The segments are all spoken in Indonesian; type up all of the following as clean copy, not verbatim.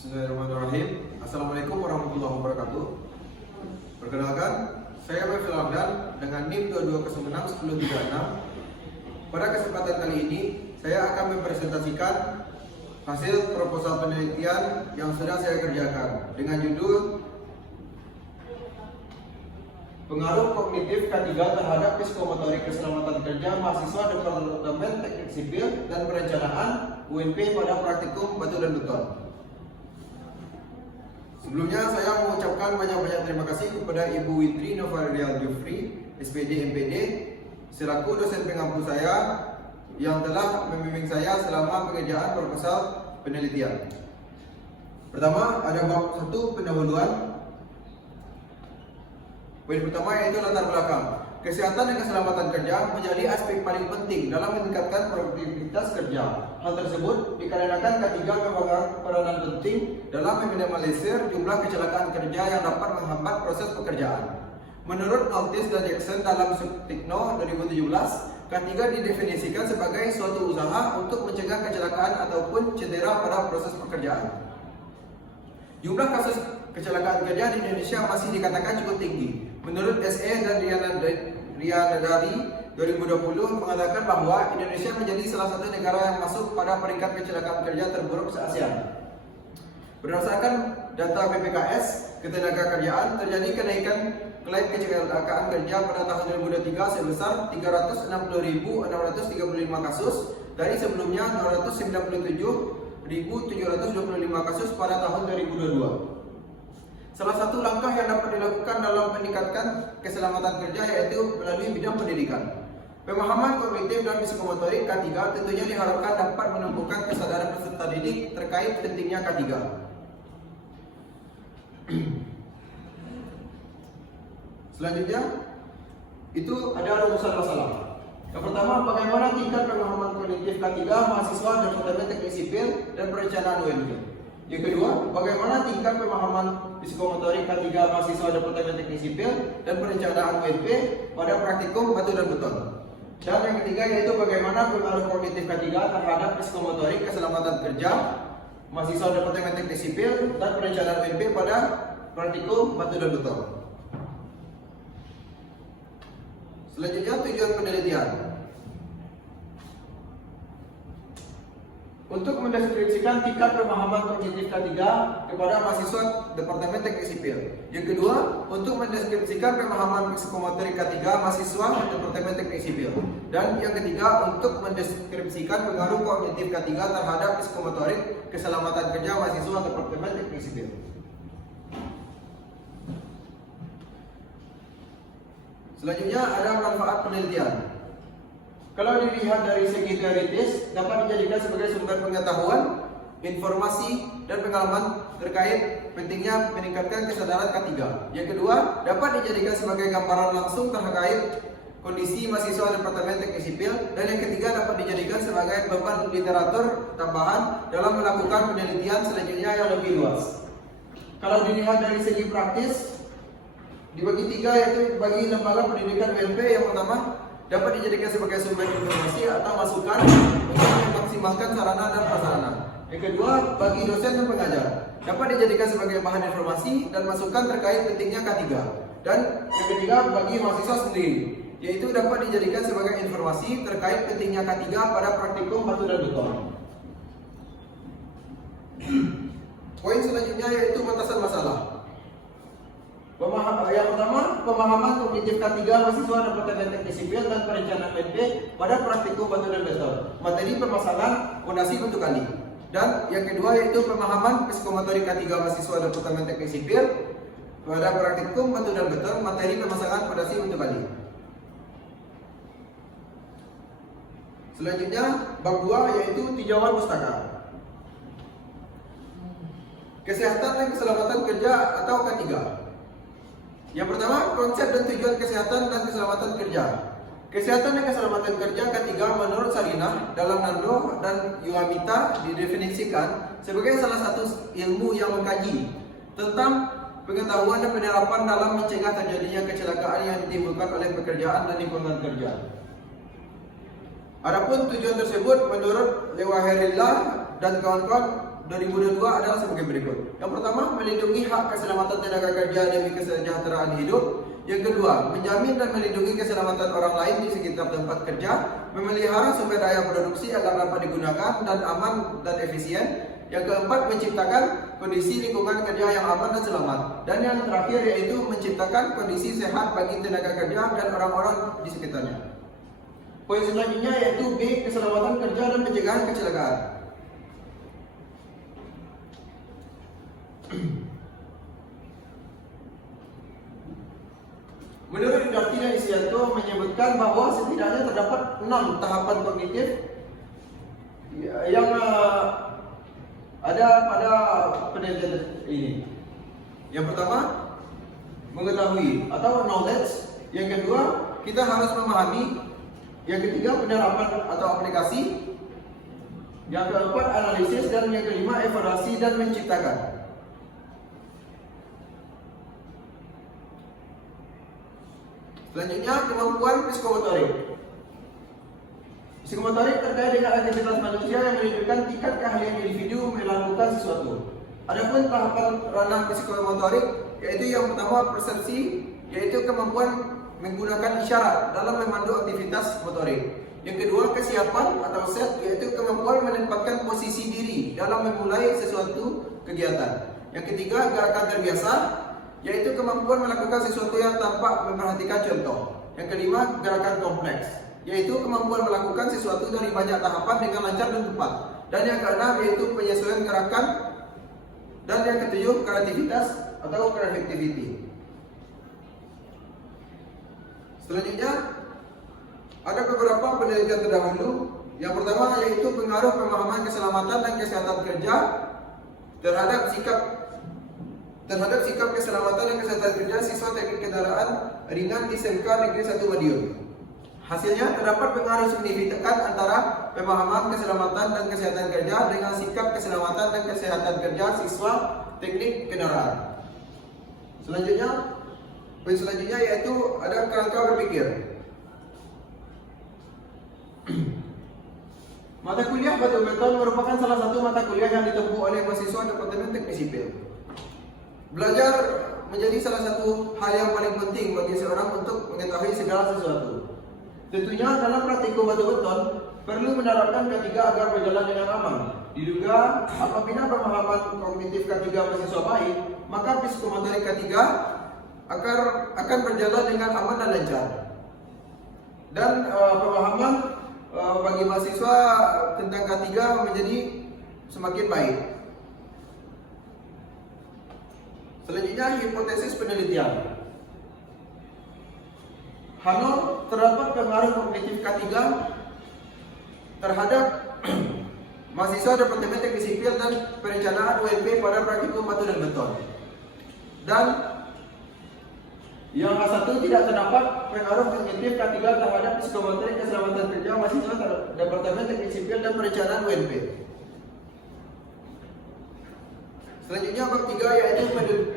Bismillahirrahmanirrahim. Assalamualaikum warahmatullahi wabarakatuh. Perkenalkan, saya Mefil Abdan dengan NIM 22061036. Pada kesempatan kali ini, saya akan mempresentasikan hasil proposal penelitian yang sedang saya kerjakan dengan judul Pengaruh Kognitif K3 terhadap Psikomotorik Keselamatan Kerja Mahasiswa Departemen Teknik Sipil dan Perencanaan UNP pada praktikum batu dan beton. Sebelumnya saya mengucapkan banyak-banyak terima kasih kepada Ibu Witri Novarial Jufri, SPD MPD, selaku dosen pengampu saya yang telah membimbing saya selama pengerjaan proposal penelitian. Pertama, ada bab 1 pendahuluan. Poin pertama yaitu latar belakang. Kesehatan dan keselamatan kerja menjadi aspek paling penting dalam meningkatkan produktivitas kerja. Hal tersebut dikarenakan K3 memegang peranan penting dalam meminimalisir jumlah kecelakaan kerja yang dapat menghambat proses pekerjaan. Menurut Altis dan Jackson dalam Subtekno 2017, K3 didefinisikan sebagai suatu usaha untuk mencegah kecelakaan ataupun cedera pada proses pekerjaan. Jumlah kasus kecelakaan kerja di Indonesia masih dikatakan cukup tinggi. Menurut SE dan Riana dari 2020 mengatakan bahwa Indonesia menjadi salah satu negara yang masuk pada peringkat kecelakaan kerja terburuk se-ASEAN. Berdasarkan data BPKS Ketenagakerjaan, terjadi kenaikan klaim kecelakaan kerja pada tahun 2023 sebesar 360.635 kasus dari sebelumnya 297.725 kasus pada tahun 2022. Salah satu langkah yang dapat dilakukan dalam meningkatkan keselamatan kerja yaitu melalui bidang pendidikan. Pemahaman kognitif dan psikomotorik K3 tentunya diharapkan dapat menumbuhkan kesadaran peserta didik terkait pentingnya K3. Selanjutnya, itu ada rumusan masalah. Yang pertama, bagaimana tingkat pemahaman kognitif K3 mahasiswa Departemen Teknik Sipil dan Perencanaan UNP. Yang kedua, bagaimana tingkat pemahaman psikomotorik K3 mahasiswa Departemen Teknik Sipil dan Perencanaan UNP pada praktikum batu dan beton. Dan yang ketiga yaitu bagaimana pengaruh kognitif K3 terhadap psikomotorik keselamatan kerja mahasiswa Departemen Teknik Sipil dan Perencanaan UNP pada praktikum batu dan beton. Selanjutnya, tujuan penelitian. Untuk mendeskripsikan tingkat pemahaman kognitif K3 kepada mahasiswa Departemen Teknik Sipil. Yang kedua, untuk mendeskripsikan pemahaman psikomotorik K3 mahasiswa Departemen Teknik Sipil. Dan yang ketiga, untuk mendeskripsikan pengaruh kognitif K3 terhadap psikomotorik keselamatan kerja mahasiswa Departemen Teknik Sipil. Selanjutnya ada manfaat penelitian. Kalau dilihat dari segi teoritis, dapat dijadikan sebagai sumber pengetahuan, informasi, dan pengalaman terkait pentingnya meningkatkan kesadaran K3. Yang kedua, dapat dijadikan sebagai gambaran langsung terkait kondisi mahasiswa Departemen Teknik Sipil. Dan yang ketiga, dapat dijadikan sebagai beban literatur tambahan dalam melakukan penelitian selanjutnya yang lebih luas. Kalau dilihat dari segi praktis, dibagi tiga, yaitu bagi lembaga pendidikan UNP. Yang pertama, dapat dijadikan sebagai sumber informasi atau masukan untuk memaksimalkan sarana dan prasarana. Yang kedua, bagi dosen dan pengajar, dapat dijadikan sebagai bahan informasi dan masukan terkait pentingnya K3. Dan yang ketiga, bagi mahasiswa sendiri, yaitu dapat dijadikan sebagai informasi terkait pentingnya K3 pada praktikum batu dan beton. Poin selanjutnya yaitu batasan masalah. Yang pertama, pemahaman kognitif K3 mahasiswa Departemen Teknik Sipil dan Perencanaan UNP pada praktikum batu dan beton. Materi permasalahan fondasi untuk kali. Dan yang kedua yaitu pemahaman psikomotorik K3 mahasiswa Departemen Teknik Sipil pada praktikum batu dan beton. Materi permasalahan fondasi untuk kali. Selanjutnya, bab 2 yaitu tinjauan pustaka. Kesehatan dan keselamatan kerja atau K3. Yang pertama, konsep dan tujuan kesehatan dan keselamatan kerja. Kesehatan dan keselamatan kerja K3 menurut Sarinah dalam Nando dan Yuamita didefinisikan sebagai salah satu ilmu yang mengkaji tentang pengetahuan dan penerapan dalam mencegah terjadinya kecelakaan yang ditimbulkan oleh pekerjaan dan lingkungan kerja. Adapun tujuan tersebut menurut Lewaherillah dan kawan-kawan 2022 adalah sebagai berikut. Yang pertama, melindungi hak keselamatan tenaga kerja demi kesejahteraan hidup. Yang kedua, menjamin dan melindungi keselamatan orang lain di sekitar tempat kerja, memelihara sumber daya produksi agar dapat digunakan dan aman dan efisien. Yang keempat, menciptakan kondisi lingkungan kerja yang aman dan selamat. Dan yang terakhir yaitu menciptakan kondisi sehat bagi tenaga kerja dan orang-orang di sekitarnya. Poin selanjutnya yaitu B, keselamatan kerja dan pencegahan kecelakaan. Menurut Dartina Isianto menyebutkan bahwa setidaknya terdapat 6 tahapan kognitif yang ada pada penelitian ini. Yang pertama, mengetahui atau knowledge. Yang kedua, kita harus memahami. Yang ketiga, penerapan atau aplikasi. Yang keempat, analisis. Dan yang kelima, evaluasi dan menciptakan. Selanjutnya, kemampuan psikomotorik. Psikomotorik terkait dengan aktivitas manusia yang menunjukkan tingkat keahlian individu melakukan sesuatu. Adapun tahapan ranah psikomotorik yaitu yang pertama persepsi, yaitu kemampuan menggunakan isyarat dalam memandu aktivitas motorik. Yang kedua, kesiapan atau set, yaitu kemampuan menempatkan posisi diri dalam memulai sesuatu kegiatan. Yang ketiga, gerakan terbiasa, yaitu kemampuan melakukan sesuatu yang tanpa memperhatikan contoh. Yang kelima, gerakan kompleks, yaitu kemampuan melakukan sesuatu dari banyak tahapan dengan lancar dan tepat. Dan yang keenam yaitu penyesuaian gerakan. Dan yang ketujuh, kreativitas atau creativity. Selanjutnya, ada beberapa penelitian terdahulu. Yang pertama yaitu pengaruh pemahaman keselamatan dan kesehatan kerja terhadap sikap keselamatan dan kesehatan kerja siswa teknik kendaraan ringan di SMK Negeri 1 Madiun. Hasilnya terdapat pengaruh signifikan antara pemahaman keselamatan dan kesehatan kerja dengan sikap keselamatan dan kesehatan kerja siswa teknik kendaraan. Poin selanjutnya yaitu ada kerangka berpikir. Mata kuliah batu beton merupakan salah satu mata kuliah yang ditempuh oleh mahasiswa Departemen Teknik Sipil. Belajar menjadi salah satu hal yang paling penting bagi seorang untuk mengetahui segala sesuatu. Tentunya dalam praktikum batu beton perlu menerapkan K3 agar berjalan dengan aman. Diduga apabila pemahaman kognitif K3 mahasiswa baik, maka psikomotorik K3 akan berjalan dengan aman dan lancar. Dan pemahaman bagi mahasiswa tentang K3 menjadi semakin baik. Selanjutnya, hipotesis penelitian. Hano, terdapat pengaruh kognitif K3 terhadap mahasiswa Departemen Teknik Sipil dan Perencanaan UNP pada praktikum batu dan beton. Dan yang A1 tidak terdapat pengaruh kognitif K3 terhadap psikomotorik keselamatan kerja mahasiswa Departemen Teknik Sipil dan Perencanaan UNP. Selanjutnya bab 3 yaitu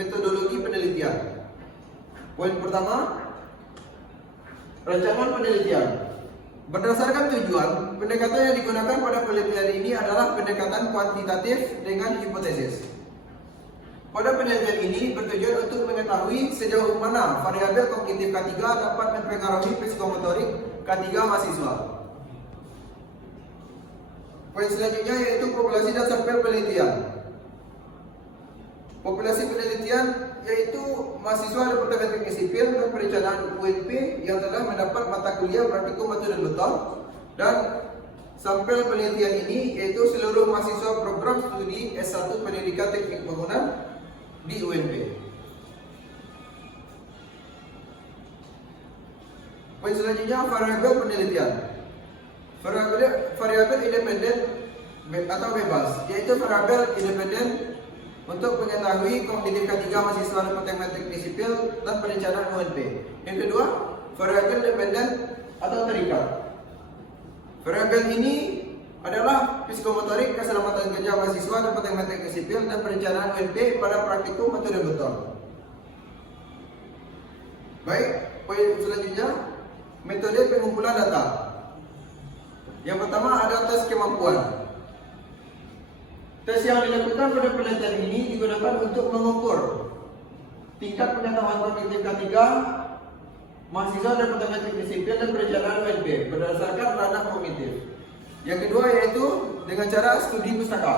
metodologi penelitian. Poin pertama, rancangan penelitian. Berdasarkan tujuan, pendekatan yang digunakan pada penelitian ini adalah pendekatan kuantitatif dengan hipotesis. Pada penelitian ini bertujuan untuk mengetahui sejauh mana variabel kognitif K3 dapat mempengaruhi psikomotorik K3 mahasiswa. Poin selanjutnya yaitu populasi dan sampel penelitian. Populasi penelitian yaitu mahasiswa Departemen Teknik Sipil dan Perencanaan UNP yang telah mendapat mata kuliah praktikum batu dan beton, dan sampel penelitian ini yaitu seluruh mahasiswa program studi S1 Pendidikan Teknik Bangunan di UNP. Poin selanjutnya, variabel penelitian. Variabel independen atau bebas, yaitu variabel independen untuk mengetahui kognitif K3 mahasiswa Departemen Teknik Sipil dan Perencanaan UNP. Yang kedua, variabel dependen atau terikat. Variabel ini adalah psikomotorik keselamatan kerja mahasiswa Departemen Teknik Sipil dan Perencanaan UNP pada praktikum batu dan beton. Baik, poin selanjutnya, metode pengumpulan data. Yang pertama ada tes kemampuan. Tes yang dilakukan pada penelitian ini digunakan untuk mengukur tingkat pengetahuan kognitif K3 mahasiswa Departemen Teknik Sipil dan Perencanaan UNB berdasarkan ranah kognitif. Yang kedua yaitu dengan cara studi pustaka.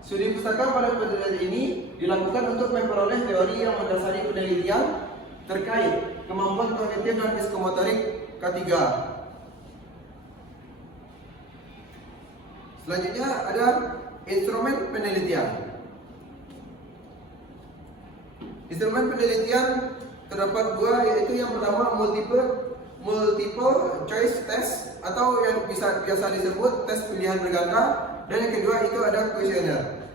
Studi pustaka pada penelitian ini dilakukan untuk memperoleh teori yang mendasari penelitian terkait kemampuan kognitif dan psikomotorik K3. Selanjutnya ada instrumen penelitian. Instrumen penelitian terdapat dua, yaitu yang pertama multiple choice test atau yang biasa disebut tes pilihan berganda, dan yang kedua itu ada kuesioner.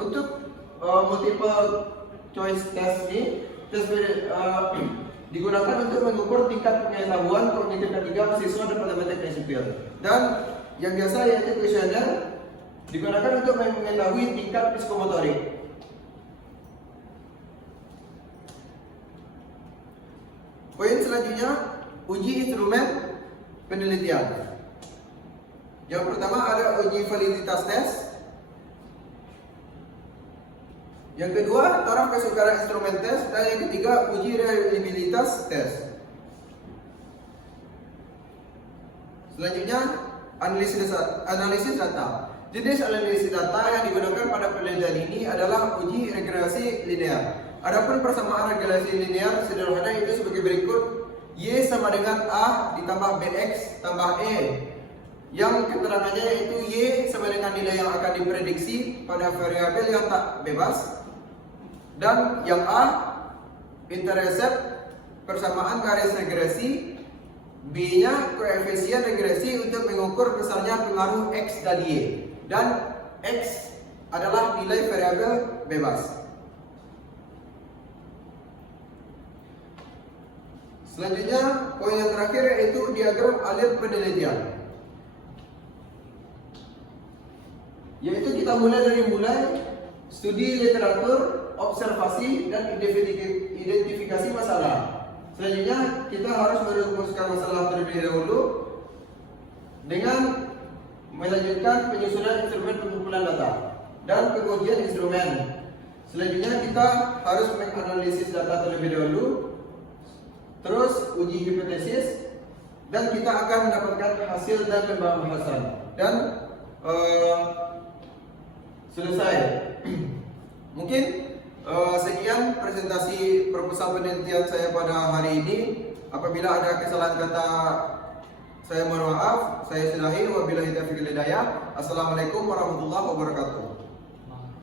Untuk multiple choice test ini digunakan untuk mengukur tingkat pengetahuan kognitif K3 mahasiswa Departemen Teknik Sipil, dan yang biasa yaitu kuesioner digunakan untuk mengetahui tingkat psikomotorik. Poin selanjutnya, uji instrumen penelitian. Yang pertama ada uji validitas tes. Yang kedua, taraf kesukaran instrumen tes, dan yang ketiga, uji reliabilitas tes. Selanjutnya, analisis data. Jenis analisis data yang digunakan pada penelitian ini adalah uji regresi linear. Adapun persamaan regresi linear sederhana itu sebagai berikut: Y sama dengan A ditambah BX tambah E, yang keterangannya yaitu Y sama dengan nilai yang akan diprediksi pada variabel yang tak bebas, dan yang A intercept persamaan garis regresi, B-nya koefisien regresi untuk mengukur besarnya pengaruh X dan Y, dan X adalah nilai variabel bebas. Selanjutnya, poin yang terakhir yaitu diagram alir penelitian. Yaitu kita mulai studi literatur, observasi, dan identifikasi masalah. Selanjutnya, kita harus merumuskan masalah terlebih dahulu dengan melanjutkan penyusunan instrumen pengumpulan data dan pengujian instrumen. Selanjutnya, kita harus menganalisis data terlebih dahulu, terus uji hipotesis, dan kita akan mendapatkan hasil dan pembahasan, dan selesai. Mungkin sekian presentasi proposal penelitian saya pada hari ini. Apabila ada kesalahan kata, saya mohon maaf. Saya sudahi. Wabillahi taufiq wal hidayah. Assalamualaikum warahmatullahi wabarakatuh.